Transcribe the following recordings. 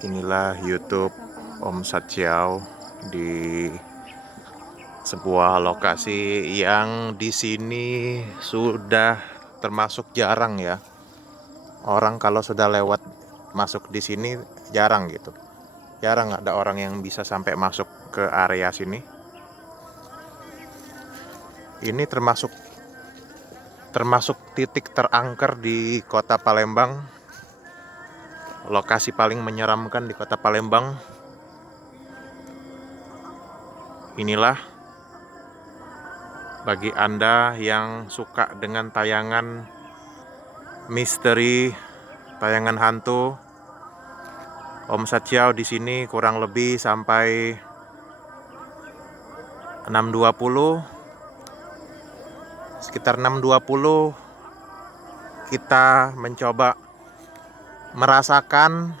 Inilah YouTube Om Satyau di sebuah lokasi yang di sini sudah termasuk jarang ya. Orang kalau sudah lewat masuk di sini jarang gitu. Jarang ada orang yang bisa sampai masuk ke area sini. Ini termasuk titik terangker di Kota Palembang. Lokasi paling menyeramkan di Kota Palembang. Inilah bagi Anda yang suka dengan tayangan misteri, tayangan hantu, Om Satyau di sini kurang lebih sampai 6.20, sekitar 6.20 kita mencoba merasakan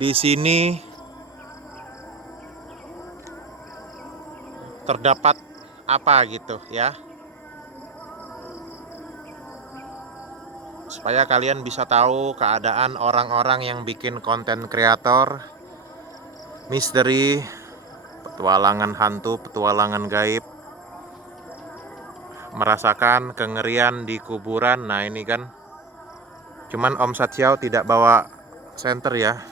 di sini terdapat apa gitu ya, supaya kalian bisa tahu keadaan orang-orang yang bikin konten kreator misteri, petualangan hantu, petualangan gaib, merasakan kengerian di kuburan. Nah ini kan cuman Om Satyau tidak bawa senter ya.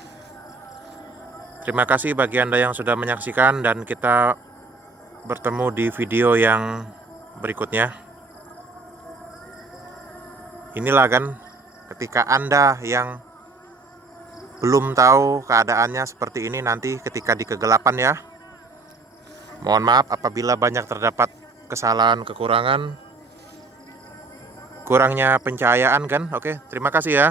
Terima kasih bagi Anda yang sudah menyaksikan, dan kita bertemu di video yang berikutnya. Inilah kan ketika Anda yang belum tahu keadaannya seperti ini nanti ketika di kegelapan ya. Mohon maaf apabila banyak terdapat kesalahan, kekurangan, kurangnya pencahayaan kan. Oke, terima kasih ya.